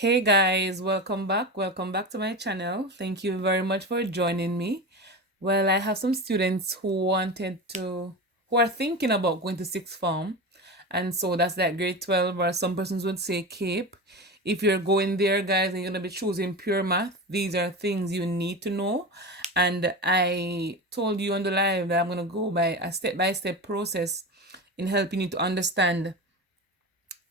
Hey guys, welcome back. Welcome back to my channel. Thank you very much for joining me. Well, I have some students who are thinking about going to sixth form. And so that's like grade 12, or some persons would say CAPE. If you're going there, guys, and you're going to be choosing pure math, these are things you need to know. And I told you on the live that I'm going to go by a step-by-step process in helping you to understand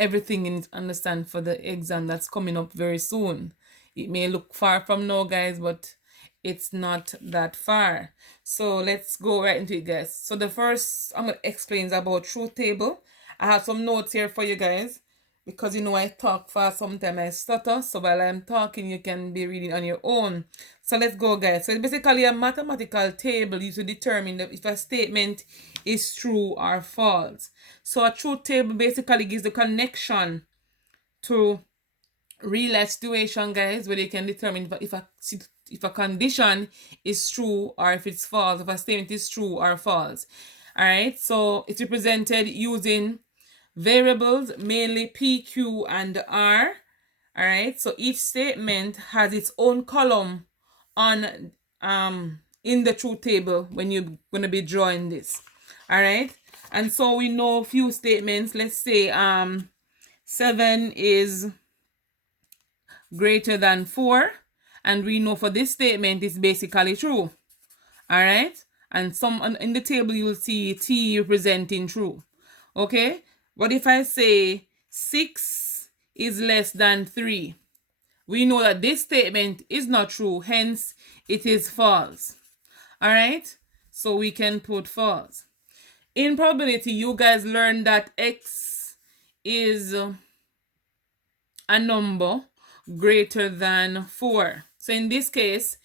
everything you need to understand for the exam that's coming up very soon. It may look far from now, guys, but it's not that far. So let's go right into it, guys. So the first I'm going to explain is about truth table. I have some notes here for you guys because you know I talk fast, sometimes I stutter. So while I'm talking, you can be reading on your own. So let's go, guys. So it's basically a mathematical table used to determine if a statement is true or false. So a truth table basically gives the connection to real life situation, guys, where you can determine if a condition is true or if it's false, if a statement is true or false. All right, so it's represented using variables, mainly P, Q, and R. All right, so each statement has its own column on in the truth table when you're going to be drawing this. All right, and so we know a few statements. Let's say 7 is greater than 4, and we know for this statement it's basically true. All right, and some in the table you'll see T representing true. Okay, what if I say 6 is less than 3? We know that this statement is not true, hence it is false. All right, so we can put false. In probability, you guys learned that X is a number greater than 4. So in this case,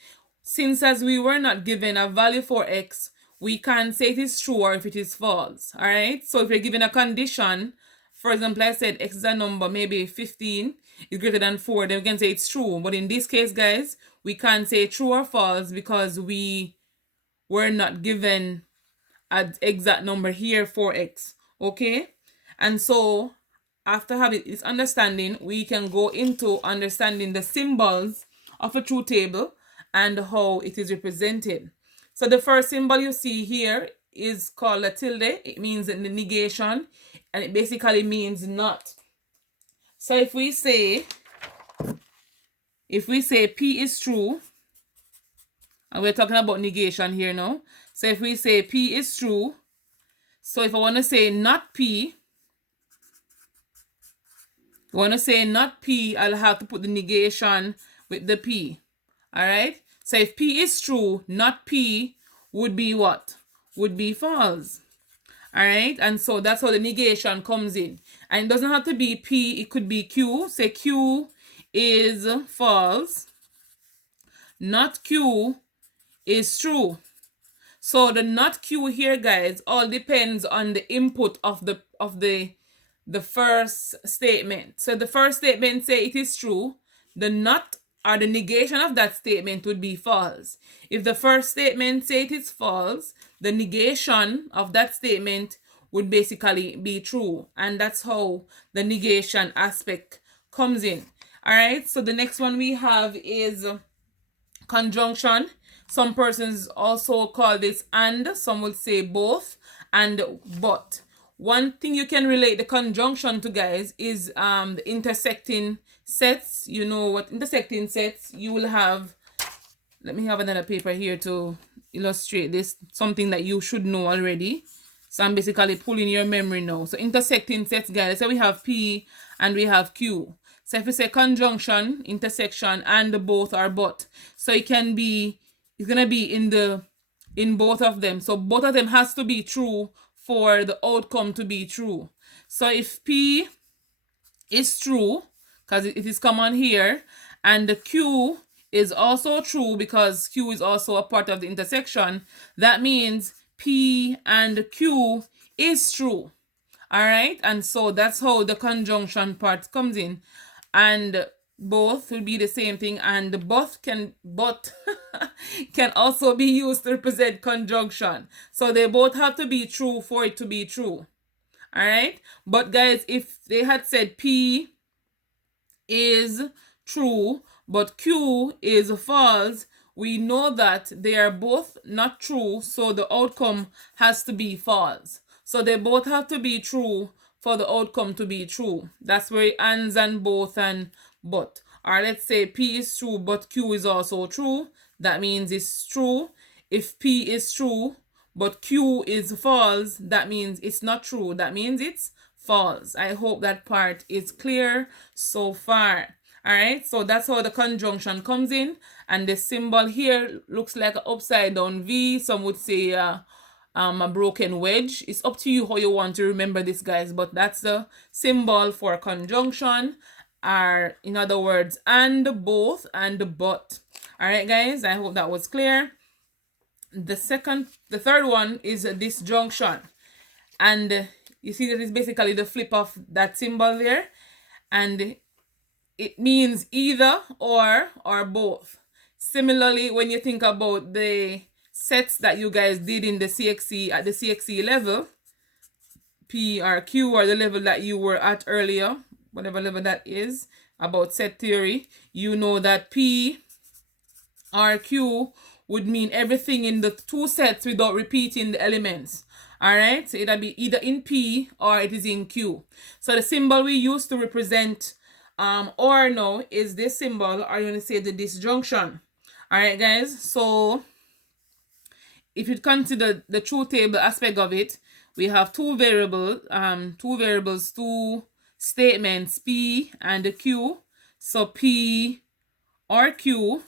since as we were not given a value for X, we can't say it is true or if it is false. All right, so if you're given a condition, for example, I said X is a number, maybe 15 is greater than 4, then we can say it's true. But in this case, guys, we can't say true or false because we were not given an exact number here for X. Okay, and so after having this understanding, we can go into understanding the symbols of a truth table and how it is represented. So the first symbol you see here is called a tilde. It means the negation, and it basically means not. So if we say P is true, and we're talking about negation here now. So if we say P is true, so if I want to say not P, I'll have to put the negation with the P. All right. So if P is true, not P would be what? Would be false. All right. And so that's how the negation comes in. And it doesn't have to be P. It could be Q. Say Q is false. Not Q is true. So the not Q here, guys, all depends on the input of the first statement. So the first statement say it is true. The not or the negation of that statement would be false. If the first statement say it is false, the negation of that statement would basically be true. And that's how the negation aspect comes in. All right, so the next one we have is conjunction. Some persons also call this and, some will say both and but. One thing you can relate the conjunction to, guys, is the intersecting sets. You know what intersecting sets you will have. Let me have another paper here to illustrate this, something that you should know already. So I'm basically pulling your memory now. So intersecting sets, guys, so we have P and we have Q. So if we say conjunction, intersection, and both are but. So it can be, it's gonna be in both of them. So both of them has to be true for the outcome to be true. So if P is true, because it is common here, and the Q is also true because Q is also a part of the intersection, that means P and Q is true. All right, and so that's how the conjunction part comes in. And both will be the same thing, and both can can also be used to represent conjunction. So they both have to be true for it to be true. All right, but guys, if they had said P is true, but Q is false, we know that they are both not true, so the outcome has to be false. So they both have to be true for the outcome to be true. That's where ands and both and but. Or let's say P is true, but Q is also true. That means it's true. If P is true, but Q is false, that means it's not true. That means it's false. I hope that part is clear so far. All right, so that's how the conjunction comes in, and the symbol here looks like an upside down V. Some would say a broken wedge. It's up to you how you want to remember this, guys, but that's the symbol for conjunction, or in other words, and, both, and but. All right, guys, I hope that was clear. The third one is a disjunction, and you see that it's basically the flip of that symbol there, and it means either or both. Similarly, when you think about the sets that you guys did in the CXC at the CXC level, P or Q, or the level that you were at earlier, whatever level that is, about set theory, you know that P or Q would mean everything in the two sets without repeating the elements. All right, so it'll be either in P or it is in Q. So the symbol we use to represent or now is this symbol, or you want to say the disjunction. All right, guys, so if you consider the truth table aspect of it, we have two variables, two statements, P and Q. So P or Q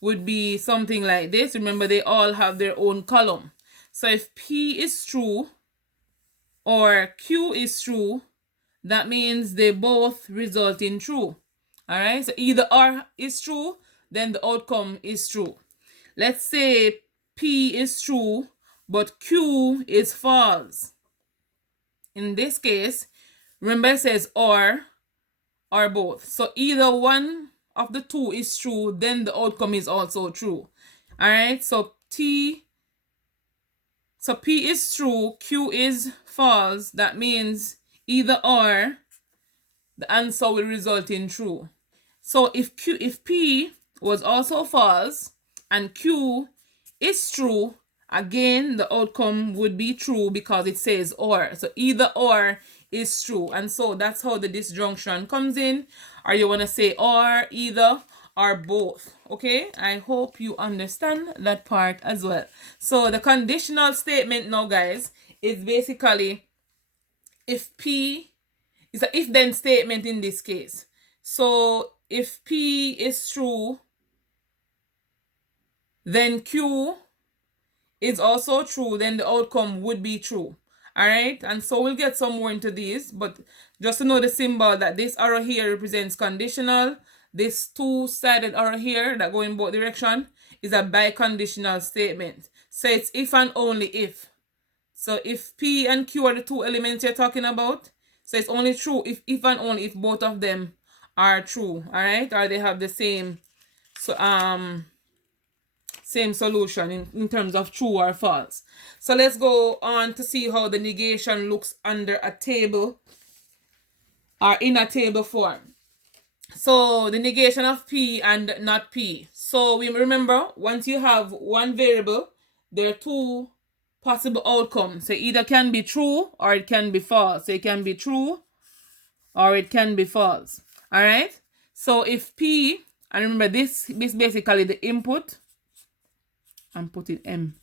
would be something like this. Remember, they all have their own column. So if P is true or Q is true, that means they both result in true. All right, so either R is true, then the outcome is true. Let's say P is true, but Q is false. In this case, remember it says or both. So either one of the two is true, then the outcome is also true. All right, so P is true, Q is false. That means either or, the answer will result in true. So if P was also false and Q is true, again the outcome would be true because it says or. So either or is true, and so that's how the disjunction comes in. Or you want to say or, either, or both. Okay, I hope you understand that part as well. So the conditional statement now, guys, is basically if P is an if then statement in this case. So if P is true, then Q is also true, then the outcome would be true. All right, and so we'll get some more into these, but just to know the symbol that this arrow here represents conditional, this two-sided arrow here that go in both directions is a biconditional statement. So it's if and only if. So if P and Q are the two elements you're talking about, so it's only true if and only if both of them are true. All right, or they have the same same solution in terms of true or false. So let's go on to see how the negation looks under a table or in a table form. So the negation of P and not P. So we remember, once you have one variable, there are two possible outcomes. So either can be true or it can be false. So it can be true or it can be false. All right. So if P, and remember this basically the input, I'm putting M.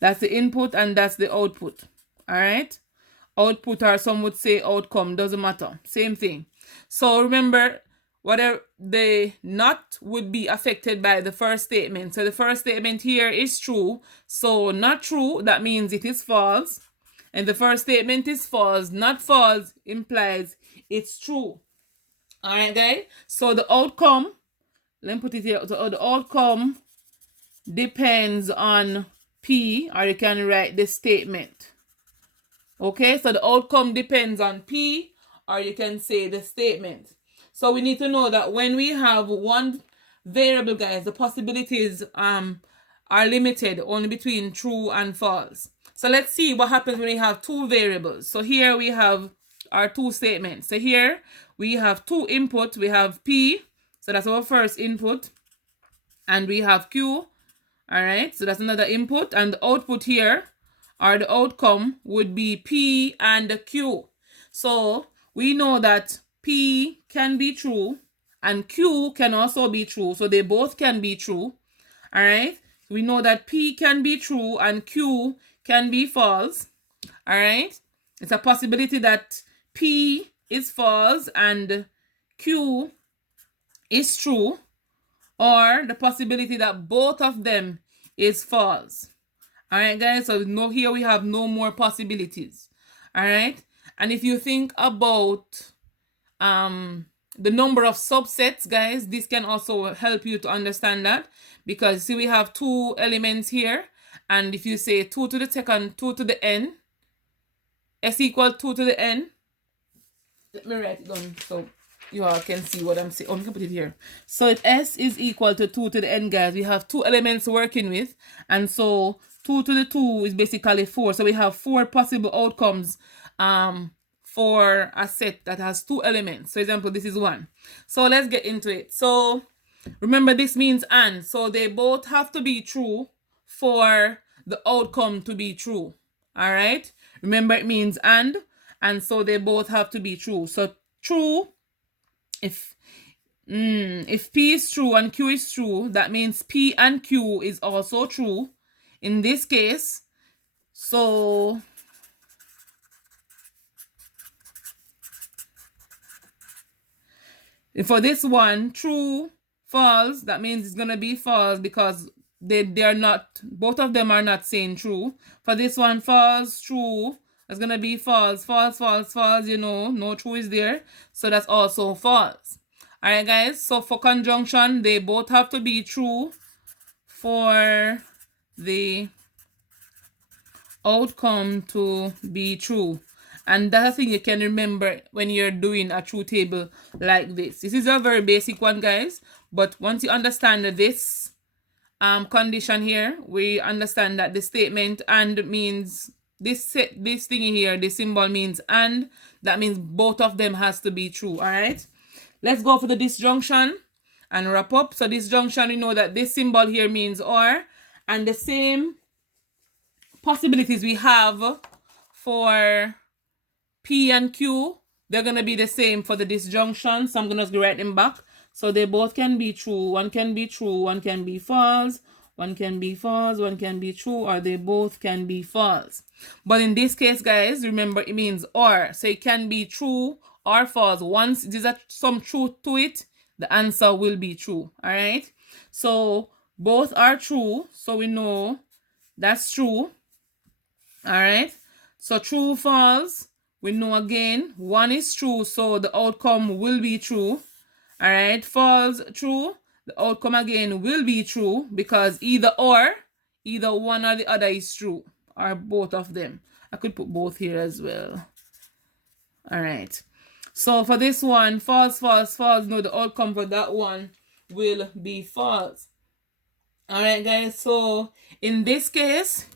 That's the input and that's the output. All right. Output, or some would say outcome, doesn't matter. Same thing. So remember, whatever the not would be affected by the first statement. So the first statement here is true. So not true, that means it is false. And the first statement is false. Not false implies it's true. All right, guys. So the outcome, let me put it here. So the outcome depends on P, or you can write the statement. Okay, so the outcome depends on P, or you can say the statement. So we need to know that when we have one variable, guys, the possibilities are limited only between true and false. So let's see what happens when we have two variables. So here we have are two statements. So here we have two input. We have P, so that's our first input, and we have Q. All right, so that's another input, and the output here, or the outcome, would be P and Q. So we know that P can be true and Q can also be true. So they both can be true. All right, we know that P can be true and Q can be false. All right, it's a possibility that P is false and Q is true, or the possibility that both of them is false. All right, guys, so here we have no more possibilities. All right, and if you think about the number of subsets, guys, this can also help you to understand that, because see, we have two elements here, and if you say 2 to the second 2 to the n, s equal 2 to the n, let me write it down so you all can see what I'm saying. Oh, I'm gonna put it here. So if s is equal to 2 to the n, guys, we have two elements working with, and so 2 to the 2 is basically 4. So we have 4 possible outcomes for a set that has two elements. For example, this is 1. So let's get into it. So remember, this means and, so they both have to be true for the outcome to be true. All right, remember, it means and so they both have to be true. So true, if P is true and Q is true, that means P and Q is also true in this case. So for this one, true, false, that means it's gonna be false because they are not, both of them are not saying true. For this one, false, true, that's gonna be false, false, false, false, you know, no true is there, so that's also false. All right, guys, so for conjunction, they both have to be true for the outcome to be true. And that's a thing you can remember when you're doing a truth table like this. This is a very basic one, guys, but once you understand this condition here, we understand that the statement and means this thingy here, this symbol means and, that means both of them has to be true. All right, let's go for the disjunction and wrap up. So disjunction, we know that this symbol here means or, and the same possibilities we have for P and Q, they're going to be the same for the disjunction. So I'm going to write them back. So they both can be true. One can be true, one can be false, one can be false, one can be true, or they both can be false. But in this case, guys, remember, it means or. So it can be true or false. Once there's some truth to it, the answer will be true. All right. So both are true. So we know that's true. All right. So true, false. We know again, one is true, so the outcome will be true. All right, false, true, the outcome again will be true because either or, either one or the other is true, or both of them. I could put both here as well. All right, so for this one, false, false, false, no, the outcome for that one will be false. All right, guys, so in this case,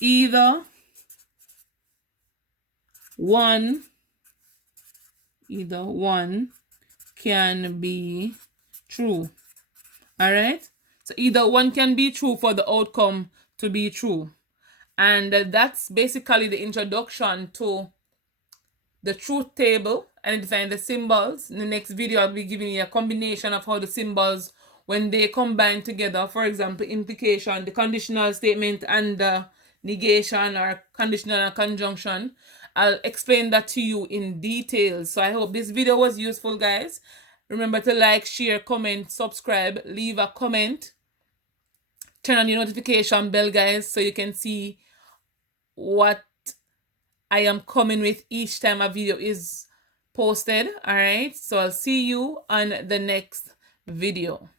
either one can be true. All right, so either one can be true for the outcome to be true, and that's basically the introduction to the truth table and define the symbols. In the next video, I'll be giving you a combination of how the symbols, when they combine together, for example, implication, the conditional statement, and the negation or conditional and conjunction. I'll explain that to you in detail. So I hope this video was useful, guys. Remember to like, share, comment, subscribe, leave a comment, turn on your notification bell, guys, so you can see what I am coming with each time a video is posted. All right, so I'll see you on the next video.